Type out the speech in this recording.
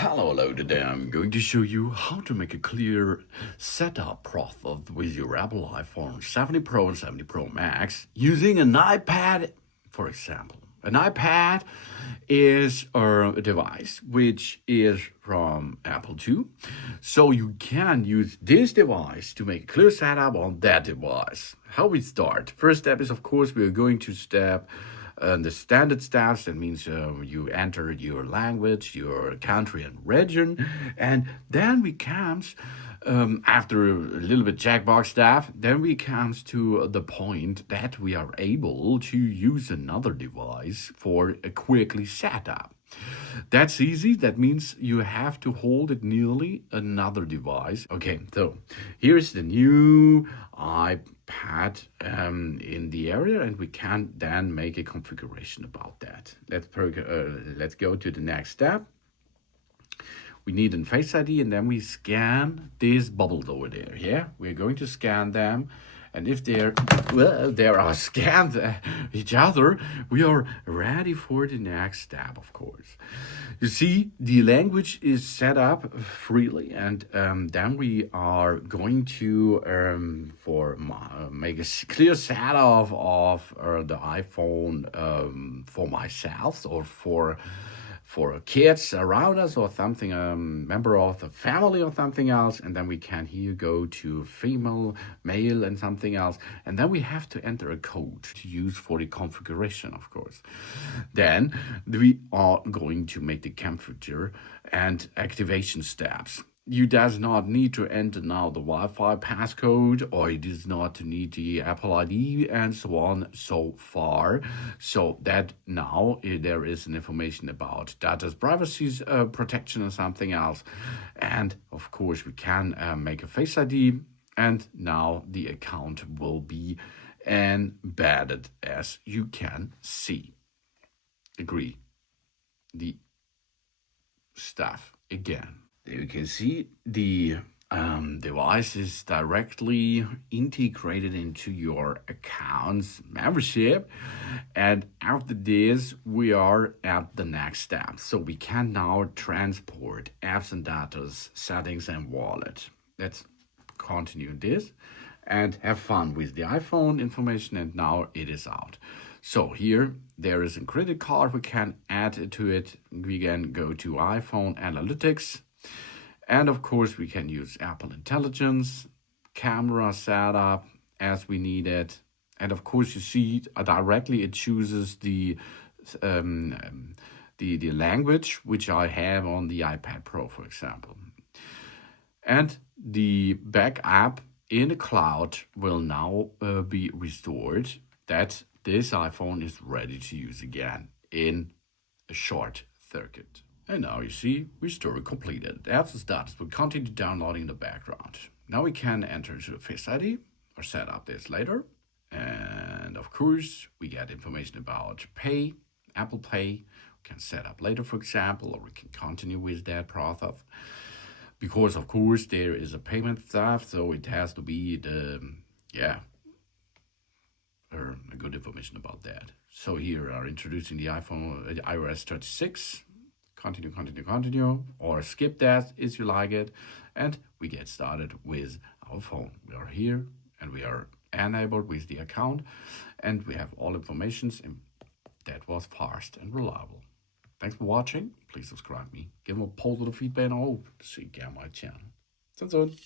Hello today. I'm going to show you how to make a clear setup process with your Apple iPhone 70 Pro and 70 Pro Max using an iPad, for example. An iPad is a device which is from Apple too. So you can use this device to make a clear setup on that device. How we start? First step is, of course, we are going to step the standard steps. That means you enter your language, your country and region, and then we comes after a little bit checkbox stuff. Then we comes to the point that we are able to use another device for a quickly setup. That's easy. That means you have to hold it nearly another device. Okay, so here's the new iPad in the area, and we can then make a configuration about that. Let's go to the next step. We need a Face ID, and then we scan these bubbles over there. Yeah, we're going to scan them. And if they are scanned each other, we are ready for the next step, of course. You see, the language is set up freely, and then we are going to make a clear setup of the iPhone for myself or for kids around us or something, a member of the family or something else. And then we can here go to female, male and something else. And then we have to enter a code to use for the configuration, of course. Then we are going to make the configure and activation steps. You does not need to enter now the Wi-Fi passcode, or it does not need the Apple ID and so on so far. So that now there is an information about data's privacy protection or something else. And of course we can make a Face ID, and now the account will be embedded, as you can see. Agree. The stuff again. There you can see the device is directly integrated into your account's membership. And after this, we are at the next step. So we can now transport apps and data, settings and wallet. Let's continue this and have fun with the iPhone information. And now it is out. So here there is a credit card we can add to it. We can go to iPhone Analytics. And of course, we can use Apple Intelligence, camera setup as we need it. And of course, you see directly it chooses the language which I have on the iPad Pro, for example. And the backup in the cloud will now be restored, that this iPhone is ready to use again in a short circuit. And now you see, restore completed. The apps and status will continue downloading in the background. Now we can enter into the Face ID or set up this later. And of course, we get information about Pay, Apple Pay. We can set up later, for example, or we can continue with that process. Because of course, there is a payment stuff, so it has to be a good information about that. So here are introducing the iPhone iOS26. Continue, or skip that if you like it, and we get started with our phone. We are here and we are enabled with the account, and we have all informations, and that was fast and reliable. Thanks for watching. Please subscribe me, give me a positive feedback, and I hope to see you again on my channel. Soon.